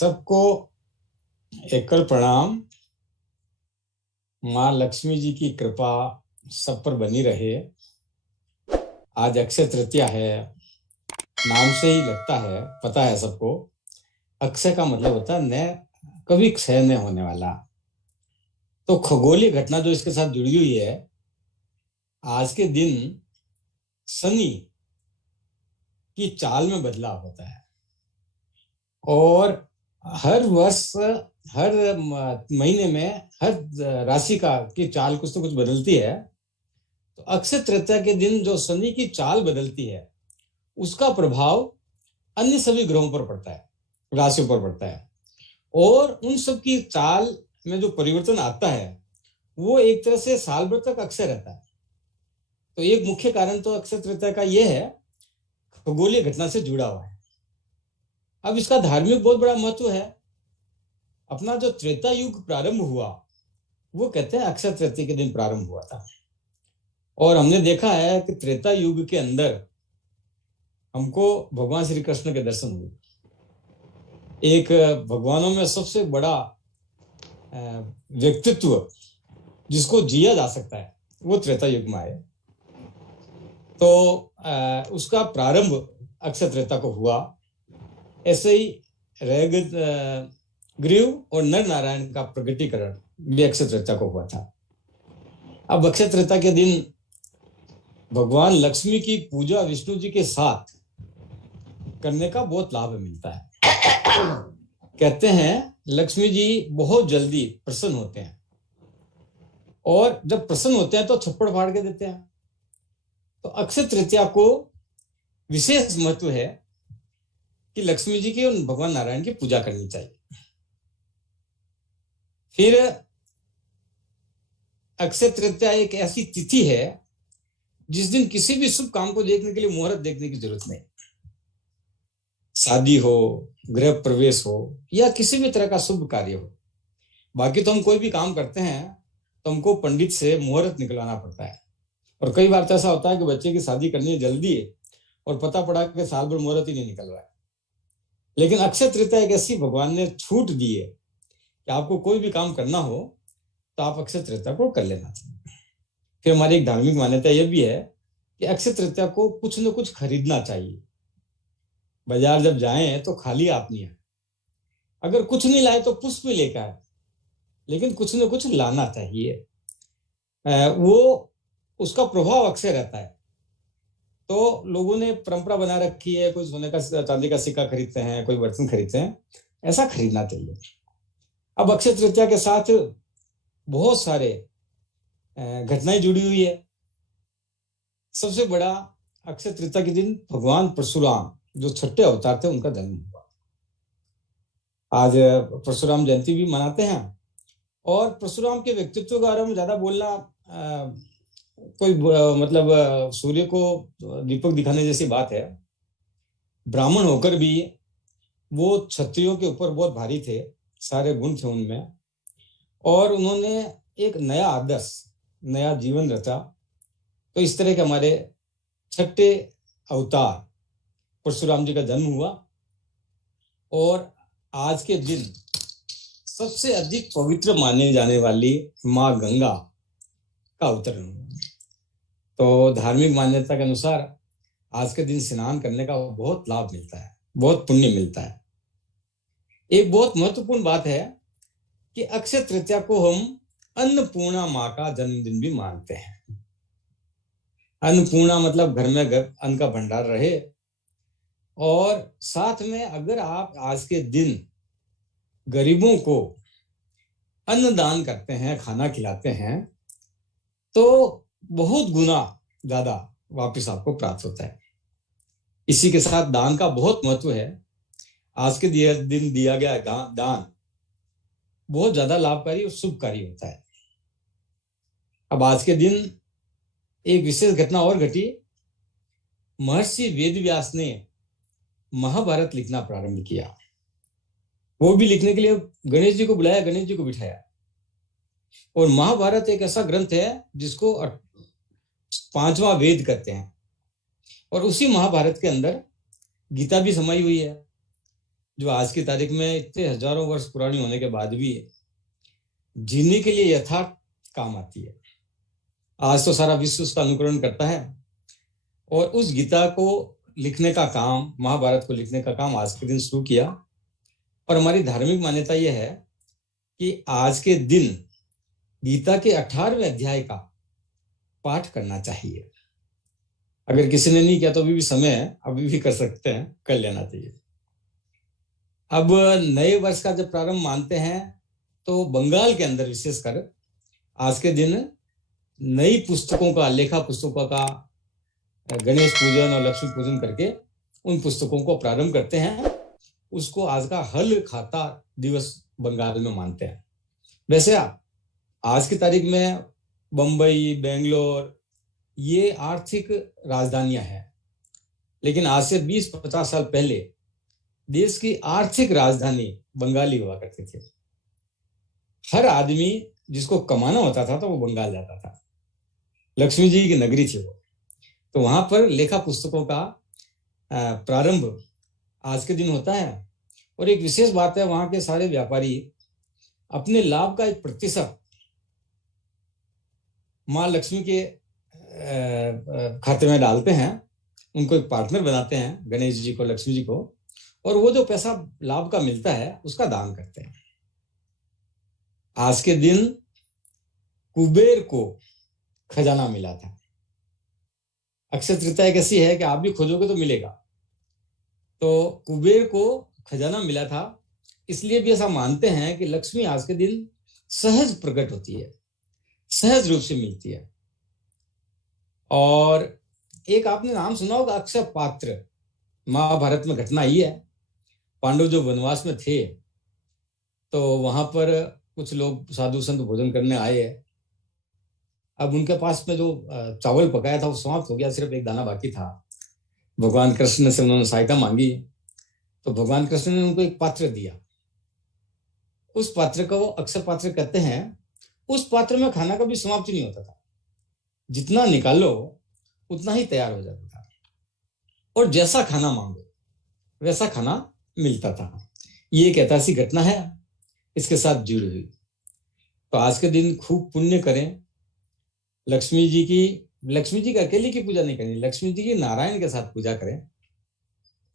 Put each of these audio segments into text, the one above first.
सबको एकल प्रणाम। माँ लक्ष्मी जी की कृपा सब पर बनी रहे। आज अक्षय तृतीया है, नाम से ही लगता है, पता है सबको। अक्षय का मतलब होता है न, कभी क्षय न होने वाला। तो खगोलीय घटना जो इसके साथ जुड़ी हुई है, आज के दिन शनि की चाल में बदलाव होता है और हर वर्ष हर महीने में हर राशि का की चाल कुछ तो कुछ बदलती है। तो अक्षय तृतीया के दिन जो शनि की चाल बदलती है, उसका प्रभाव अन्य सभी ग्रहों पर पड़ता है, राशियों पर पड़ता है। और उन सब की चाल में जो परिवर्तन आता है, वो एक तरह से साल भर तक अक्षय रहता है। तो एक मुख्य कारण तो अक्षय तृतीया का यह है, खगोलीय घटना से जुड़ा हुआ है। अब इसका धार्मिक बहुत बड़ा महत्व है। अपना जो त्रेता युग प्रारंभ हुआ, वो कहते हैं अक्षय तृतीया के दिन प्रारंभ हुआ था। और हमने देखा है कि त्रेता युग के अंदर हमको भगवान श्री कृष्ण के दर्शन हुए। एक भगवानों में सबसे बड़ा व्यक्तित्व जिसको जिया जा सकता है, वो त्रेता युग में आए। तो उसका प्रारंभ अक्षय तृतीया को हुआ। ऐसे ही रैगद ग्रीव और नर नारायण का प्रकटीकरण भी अक्षय तृतीया को हुआ था। अब अक्षय तृतीया के दिन भगवान लक्ष्मी की पूजा विष्णु जी के साथ करने का बहुत लाभ मिलता है। कहते हैं लक्ष्मी जी बहुत जल्दी प्रसन्न होते हैं, और जब प्रसन्न होते हैं तो थप्पड़ फाड़ के देते हैं। तो अक्षय तृतीया को विशेष महत्व है कि लक्ष्मी जी की और भगवान नारायण की पूजा करनी चाहिए। फिर अक्षय तृतीया एक ऐसी तिथि है जिस दिन किसी भी शुभ काम को देखने के लिए मुहूर्त देखने की जरूरत नहीं। शादी हो, गृह प्रवेश हो, या किसी भी तरह का शुभ कार्य हो। बाकी तो हम कोई भी काम करते हैं तो हमको पंडित से मुहूर्त निकलवाना पड़ता है। और कई बार तो ऐसा होता है कि बच्चे की शादी करनी है जल्दी है और पता पड़ा कि साल भर मुहूर्त ही नहीं निकल रहा है। लेकिन अक्षय तृतीया एक ऐसी भगवान ने छूट दी है कि आपको कोई भी काम करना हो तो आप अक्षय तृतीया को कर लेना चाहिए। फिर हमारी एक धार्मिक मान्यता यह भी है कि अक्षय तृतीया को कुछ न कुछ खरीदना चाहिए। बाजार जब जाएं तो खाली आप नहीं आए। अगर कुछ नहीं लाए तो पुष्प भी लेकर आए, लेकिन कुछ न कुछ लाना चाहिए। वो उसका प्रभाव अक्षय रहता है। तो लोगों ने परंपरा बना रखी है, कोई सोने का चांदी का सिक्का खरीदते हैं, कोई बर्तन खरीदते हैं, ऐसा खरीदना चाहिए। अब अक्षय तृतीया के साथ बहुत सारे घटनाएं जुड़ी हुई है। सबसे बड़ा अक्षय तृतीया के दिन भगवान परशुराम जो छठे अवतार थे, उनका जन्म हुआ। आज परशुराम जयंती भी मनाते हैं। और परशुराम के व्यक्तित्व के बारे में ज्यादा बोलना कोई मतलब सूर्य को दीपक दिखाने जैसी बात है। ब्राह्मण होकर भी वो क्षत्रियों के ऊपर बहुत भारी थे, सारे गुण थे उनमें। और उन्होंने एक नया आदर्श, नया जीवन रचा। तो इस तरह के हमारे छठे अवतार परशुराम जी का जन्म हुआ। और आज के दिन सबसे अधिक पवित्र माने जाने वाली माँ गंगा का अवतरण हुआ। तो धार्मिक मान्यता के अनुसार आज के दिन स्नान करने का बहुत लाभ मिलता है, बहुत पुण्य मिलता है। एक बहुत महत्वपूर्ण बात है कि अक्षय तृतीया को हम अन्नपूर्णा माँ का जन्मदिन भी मानते हैं। अन्नपूर्णा मतलब घर में अन्न का भंडार रहे। और साथ में अगर आप आज के दिन गरीबों को अन्न दान करते हैं, खाना खिलाते हैं, तो बहुत गुना ज्यादा वापस आपको प्राप्त होता है। इसी के साथ दान का बहुत महत्व है। आज के दिन दिया गया दान बहुत ज्यादा लाभकारी और शुभकारी होता है। अब आज के दिन एक विशेष घटना और घटी। महर्षि वेदव्यास ने महाभारत लिखना प्रारंभ किया। वो भी लिखने के लिए गणेश जी को बुलाया, गणेश जी को बिठाया। और महाभारत एक ऐसा ग्रंथ है जिसको 5वां वेद कहते हैं। और उसी महाभारत के अंदर गीता भी समाई हुई है। जो आज की तारीख में इतने हजारों वर्ष पुरानी होने के बाद भी जीने के लिए यथार्थ काम आती है। आज तो सारा विश्व उसका अनुकरण करता है, और उस गीता को लिखने का काम, महाभारत को लिखने का काम आज के दिन शुरू किया। और हमारी धार्मिक मान्यता यह है कि आज के दिन गीता के 18वें अध्याय का पाठ करना चाहिए। अगर किसी ने नहीं किया तो अभी भी समय है, अभी भी कर सकते हैं, कर लेना चाहिए। अब नए वर्ष का जब प्रारंभ मानते हैं तो बंगाल के अंदर विशेषकर आज के दिन नई पुस्तकों का, लेखा पुस्तकों का गणेश पूजन और लक्ष्मी पूजन करके उन पुस्तकों को प्रारंभ करते हैं। उसको आज का हल खाता दिवस बंगाल में मानते हैं। वैसे आज की तारीख में बंबई, बेंगलोर ये आर्थिक राजधानियां हैं, लेकिन आज से 20-50 साल पहले देश की आर्थिक राजधानी बंगाल ही हुआ करती थी। हर आदमी जिसको कमाना होता था तो वो बंगाल जाता था। लक्ष्मी जी की नगरी थी वो। तो वहां पर लेखा पुस्तकों का प्रारंभ आज के दिन होता है। और एक विशेष बात है, वहां के सारे व्यापारी अपने लाभ का 1% माँ लक्ष्मी के खाते में डालते हैं। उनको एक पार्टनर बनाते हैं, गणेश जी को, लक्ष्मी जी को, और वो जो पैसा लाभ का मिलता है उसका दान करते हैं। आज के दिन कुबेर को खजाना मिला था। अक्षय तृतीया एक ऐसी है कि आप भी खोजोगे तो मिलेगा। तो कुबेर को खजाना मिला था, इसलिए भी ऐसा मानते हैं कि लक्ष्मी आज के दिन सहज प्रकट होती है, सहज रूप से मिलती है। और एक आपने नाम सुना होगा, अक्षय पात्र, महाभारत में घटना ही है। पांडव जो वनवास में थे तो वहां पर कुछ लोग साधु संत भोजन करने आए। अब उनके पास में जो चावल पकाया था वो समाप्त हो गया, सिर्फ एक दाना बाकी था। भगवान कृष्ण से उन्होंने सहायता मांगी, तो भगवान कृष्ण ने उनको एक पात्र दिया। उस पात्र को अक्षय पात्र कहते हैं। उस पात्र में खाना कभी समाप्त नहीं होता था, जितना निकालो उतना ही तैयार हो जाता था, और जैसा खाना मांगो वैसा खाना मिलता था। ये एक ऐतिहासिक घटना है, इसके साथ जुड़ी हुई। तो आज के दिन खूब पुण्य करें। लक्ष्मी जी की अकेले की पूजा नहीं करनी, लक्ष्मी जी की नारायण के साथ पूजा करें।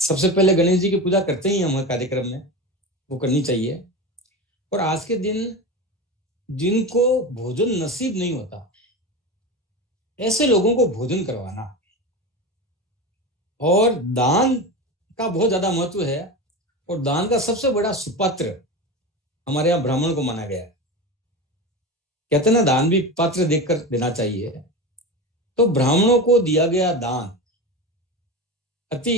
सबसे पहले गणेश जी की पूजा करते ही हम कार्यक्रम में, वो करनी चाहिए। और आज के दिन जिनको भोजन नसीब नहीं होता, ऐसे लोगों को भोजन करवाना। और दान का बहुत ज्यादा महत्व है, और दान का सबसे बड़ा सुपात्र हमारे यहाँ ब्राह्मण को माना गया है। कहते हैं ना, दान भी पात्र देखकर देना चाहिए। तो ब्राह्मणों को दिया गया दान अति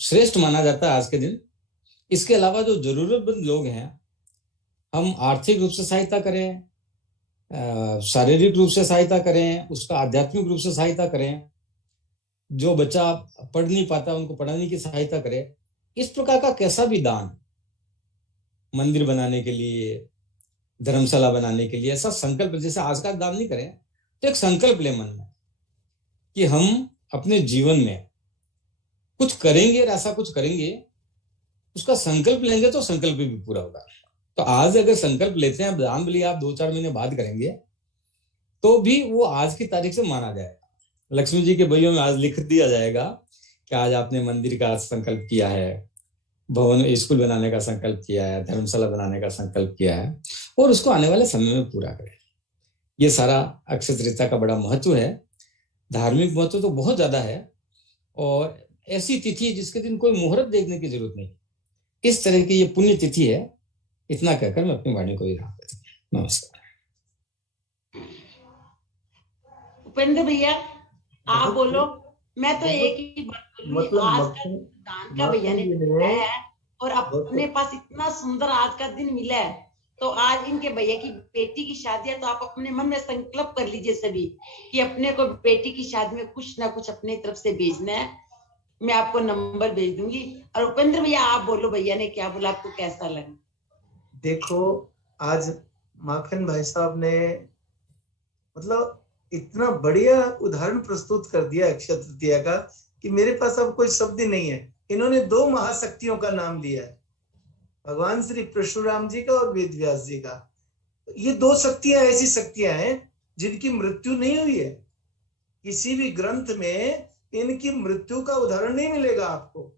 श्रेष्ठ माना जाता है आज के दिन। इसके अलावा जो जरूरतमंद लोग हैं, हम आर्थिक रूप से सहायता करें, शारीरिक रूप से सहायता करें, उसका आध्यात्मिक रूप से सहायता करें। जो बच्चा पढ़ नहीं पाता उनको पढ़ाने की सहायता करें। इस प्रकार का कैसा भी दान, मंदिर बनाने के लिए, धर्मशाला बनाने के लिए, ऐसा संकल्प, जैसे आज का दान नहीं करें तो एक संकल्प ले मन में कि हम अपने जीवन में कुछ करेंगे और ऐसा कुछ करेंगे, उसका संकल्प लेंगे तो संकल्प भी पूरा होगा। तो आज अगर संकल्प लेते हैं, दान भले आप 2-4 महीने बाद करेंगे तो भी वो आज की तारीख से माना जाएगा। लक्ष्मी जी के बहियों में आज लिख दिया जाएगा कि आज आपने मंदिर का संकल्प किया है, भवन स्कूल बनाने का संकल्प किया है, धर्मशाला बनाने का संकल्प किया है, और उसको आने वाले समय में पूरा करें। ये सारा अक्षय तृतीया का बड़ा महत्व है। धार्मिक महत्व तो बहुत ज्यादा है, और ऐसी तिथि जिसके दिन कोई मुहूर्त देखने की जरूरत नहीं, इस तरह की ये पुण्य तिथि है। इतना कहकर मैं अपनी वाणी को विराम देता हूं। नमस्कार। उपेंद्र भैया आप बोलो। मैं तो एक ही बात बोलूंगी, आज का दान का भैया ने बताया है, और अपने पास इतना सुंदर आज का दिन मिला है, तो आज इनके भैया की बेटी की शादी है, तो आप अपने मन में संकल्प कर लीजिए सभी कि अपने को बेटी की शादी में कुछ ना कुछ अपनी तरफ से भेजना है। मैं आपको नंबर भेज दूंगी। और उपेंद्र भैया आप बोलो, भैया ने क्या बोला, आपको कैसा लगा? देखो, आज माखन भाई साहब ने मतलब इतना बढ़िया उदाहरण प्रस्तुत कर दिया अक्षय तृतीया का कि मेरे पास अब कोई शब्द नहीं है। इन्होंने 2 महाशक्तियों का नाम लिया है, भगवान श्री परशुराम जी का और वेद व्यास जी का। ये दो शक्तियां ऐसी शक्तियां हैं जिनकी मृत्यु नहीं हुई है। किसी भी ग्रंथ में इनकी मृत्यु का उदाहरण नहीं मिलेगा आपको।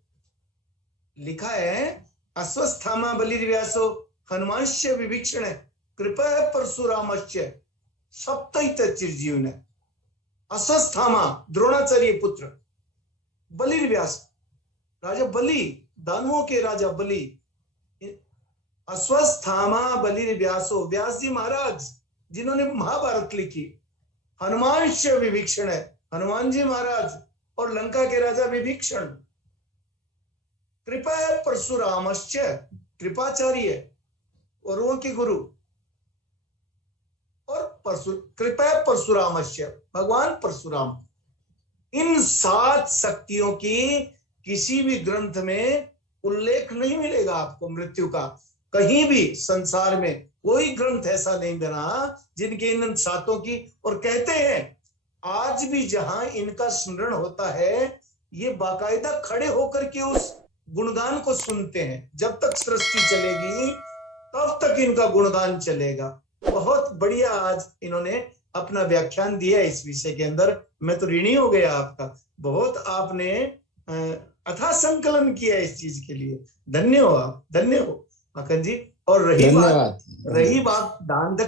लिखा है अश्वस्थामा बलिर्व्यासो हनुमांश्य विभीषण कृपा परशुरामश्य सप्तैत चिरजीवन। अश्वस्थामा द्रोणाचार्य पुत्र, बलिर्व्यास राजा बलि, दानवों के राजा बलि। अश्वस्थामा बलिर्व्यासो, व्यास जी महाराज जिन्होंने महाभारत लिखी। हनुमांश्य विभीषण है, हनुमान जी महाराज और लंका के राजा विभीषण। कृपा परशुरामश्च, कृपाचार्य और वो के गुरु। और कृपा परशुरामश्च, भगवान परशुराम। इन 7 शक्तियों की किसी भी ग्रंथ में उल्लेख नहीं मिलेगा आपको मृत्यु का। कहीं भी संसार में कोई ग्रंथ ऐसा नहीं बना जिनके इन 7 की। और कहते हैं आज भी जहां इनका स्मरण होता है, ये बाकायदा खड़े होकर के उस गुणगान को सुनते हैं। जब तक सृष्टि चलेगी तब तक इनका गुणगान चलेगा। बहुत बढ़िया आज इन्होंने अपना व्याख्यान दिया इस विषय के अंदर। मैं तो ऋणी हो गया आपका। बहुत आपने अथाह संकलन किया इस चीज के लिए। धन्य हो आप, धन्य हो माखन जी। और रही बात दान दक्षिणा